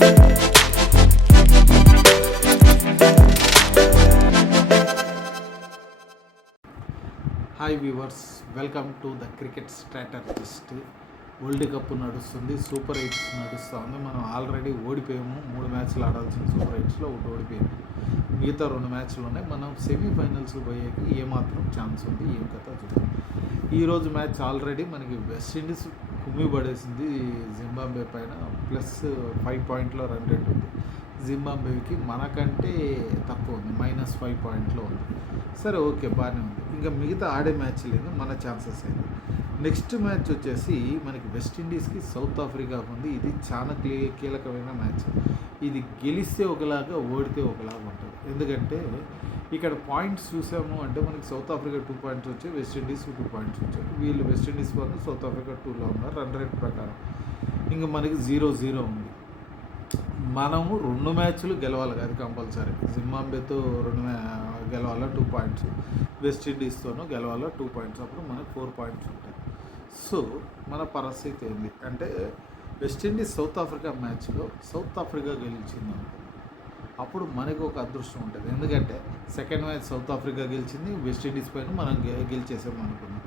Hi viewers, welcome to the cricket strategist. World cup నడుస్తుంది, super eights నడుస్తుంది. మనం already ఓడిపోయాము. 3 మ్యాచ్లు ఆడాల్సిన సూపర్ ఎయిట్స్లో ఒకటి ఓడిపోయాము. మిగతా 2 మ్యాచ్లోనే మనం సెమీఫైనల్స్ పోయేకి ఏమాత్రం ఛాన్స్ ఉంది, ఏం కథ చూద్దాం. ఈరోజు మ్యాచ్ ఆల్రెడీ మనకి వెస్టిండీస్ కుమ్మి పడేసింది జింబాబ్వే పైన. +5 పాయింట్లో రన్ రేట్ ఉంది. జింబాబ్వేకి మనకంటే తక్కువ ఉంది, -5 పాయింట్లో ఉంది. సరే, ఓకే, బాగానే ఉంది. ఇంకా మిగతా ఆడే మ్యాచ్ లేదు, మన ఛాన్సెస్ అయింది. నెక్స్ట్ మ్యాచ్ వచ్చేసి మనకి వెస్టిండీస్కి సౌత్ ఆఫ్రికాకు ఉంది. ఇది చాలా కీలకమైన మ్యాచ్. ఇది గెలిస్తే ఒకలాగా, ఓడితే ఒకలాగా ఉంటుంది. ఎందుకంటే ఇక్కడ పాయింట్స్ చూసాము అంటే మనకి సౌత్ ఆఫ్రికా 2 పాయింట్స్ వచ్చాయి, వెస్టిండీస్ 2 పాయింట్స్ వచ్చాయి. వీళ్ళు వెస్టిండీస్ 1, సౌత్ ఆఫ్రికా 2లో ఉన్నారు రన్ రేట్ ప్రకారం. ఇంకా మనకి 0-0 ఉంది. మనము 2 మ్యాచ్లు గెలవాలి, అది కంపల్సరీ. జింబాబ్వేతో 2 గెలవాలా 2 పాయింట్స్, వెస్టిండీస్తోనూ గెలవాలా 2 పాయింట్స్. అప్పుడు మనకు 4 పాయింట్స్ ఉంటాయి. సో మన పరిస్థితి ఏంటి అంటే వెస్టిండీస్ సౌత్ ఆఫ్రికా మ్యాచ్లో సౌత్ ఆఫ్రికా గెలిచింది అనుకో, అప్పుడు మనకు ఒక అదృష్టం ఉంటుంది. ఎందుకంటే సెకండ్ మ్యాచ్ సౌత్ ఆఫ్రికా గెలిచింది, వెస్టిండీస్ పైన మనం గెలిచేసాము అనుకున్నాం.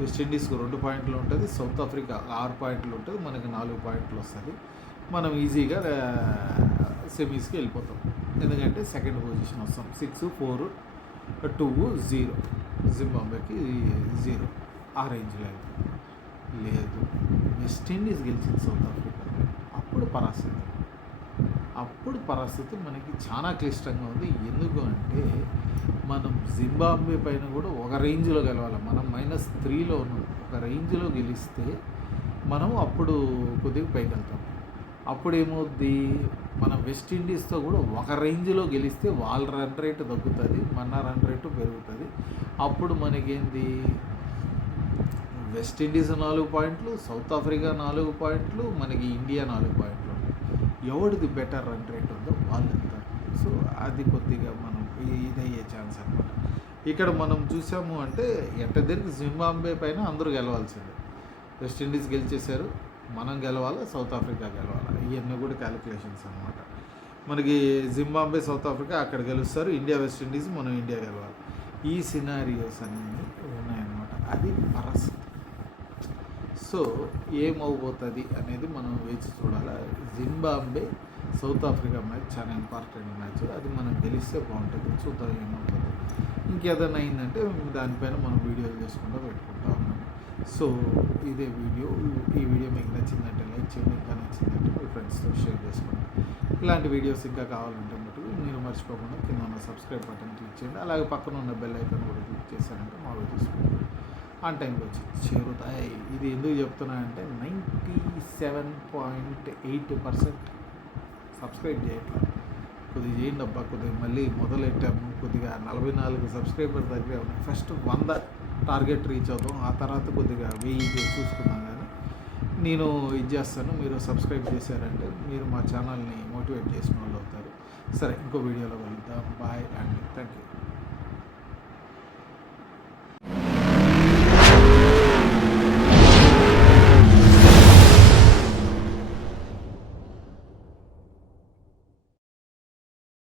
వెస్టిండీస్కి 2 పాయింట్లు ఉంటుంది, సౌత్ ఆఫ్రికా 6 పాయింట్లు ఉంటుంది, మనకి 4 పాయింట్లు వస్తుంది. మనం ఈజీగా సెమీస్కి వెళ్ళిపోతాం. ఎందుకంటే సెకండ్ పొజిషన్ వస్తాం. 6-4-2-0 జింబాబ్వేకి 0 ఆ రేంజ్లో లేదు. వెస్టిండీస్ గెలిచింది సౌత్ ఆఫ్రికా. అప్పుడు పరిస్థితి మనకి చాలా క్లిష్టంగా ఉంది. ఎందుకు అంటే మనం జింబాబ్వే పైన కూడా ఒక రేంజ్లో గెలవాలి. మనం -3లో ఉన్నాం. ఒక రేంజ్లో గెలిస్తే మనం అప్పుడు కొద్దిగా పైకి వెళ్తాం. అప్పుడు ఏమవుద్ది, మన వెస్టిండీస్తో కూడా ఒక రేంజ్లో గెలిస్తే వాళ్ళ రన్ రేటు తగ్గుతుంది, మన రన్ రేటు పెరుగుతుంది. అప్పుడు మనకేంది, వెస్టిండీస్ 4 పాయింట్లు, సౌత్ ఆఫ్రికా 4 పాయింట్లు, మనకి ఇండియా 4 పాయింట్లు. ఎవరిది బెటర్ రన్ రేట్ ఉందో వాళ్ళు వెళ్తారు. సో అది కొద్దిగా మనం ఇదయ్యే ఛాన్స్ అనమాట. ఇక్కడ మనం చూసాము అంటే ఎట్టదిరికి జింబాబ్వే పైన అందరూ గెలవాల్సిందే. వెస్టిండీస్ గెలిచేశారు, మనం గెలవాలా, సౌత్ ఆఫ్రికా గెలవాలా, ఇవన్నీ కూడా క్యాలిక్యులేషన్స్ అనమాట. మనకి జింబాబ్వే సౌత్ ఆఫ్రికా అక్కడ గెలుస్తారు, ఇండియా వెస్టిండీస్ మనం ఇండియా గెలవాలి. ఈ సినారియోస్ అన్నీ ఉన్నాయన్నమాట. అది పరిస్థితి. సో ఏమవుతుంది అనేది మనం వేచి చూడాలి. జింబాబ్వే సౌత్ ఆఫ్రికా మ్యాచ్ చాలా ఇంపార్టెంట్ మ్యాచ్. అది మనం గెలిస్తే బాగుంటుంది. చూద్దాం ఏమవుతుంది. ఇంకేదైనా అయిందంటే దానిపైన మనం వీడియోలు చేసుకుంటూ పెట్టుకుంటా ఉన్నాం. సో ఇదే వీడియో. ఈ వీడియో మీకు నచ్చిందంటే లైక్ చేయండి, ఇంకా నచ్చిందంటే మీ ఫ్రెండ్స్తో షేర్ చేసుకోండి. ఇలాంటి వీడియోస్ ఇంకా కావాలంటే మటుకు మీరు మర్చిపోకుండా కింద ఉన్న సబ్స్క్రైబ్ బటన్ క్లిక్ చేయండి. అలాగే పక్కన ఉన్న బెల్ ఐకాన్ కూడా క్లిక్ చేశారంటే మా వీడియోస్ ఆన్ టైంలో వచ్చి చేరుతాయి. ఇది ఎందుకు చెప్తున్నానంటే 97.8% సబ్స్క్రైబ్ చేయట్లేదు. కొద్దిగా చేయండి అబ్బా, కొద్దిగా మళ్ళీ మొదలెట్టాము. కొద్దిగా 44 సబ్స్క్రైబర్ దగ్గరే ఉన్నాయి. ఫస్ట్ 100 టార్గెట్ రీచ్ అవుతాం, ఆ తర్వాత కొద్దిగా 1000 చూసుకున్నాం. కానీ నేను ఇది చేస్తాను, మీరు సబ్స్క్రైబ్ చేశారంటే మీరు మా ఛానల్ని మోటివేట్ చేసిన వాళ్ళు అవుతారు. సరే, ఇంకో వీడియోలో కలుద్దాం. Bye and thank you.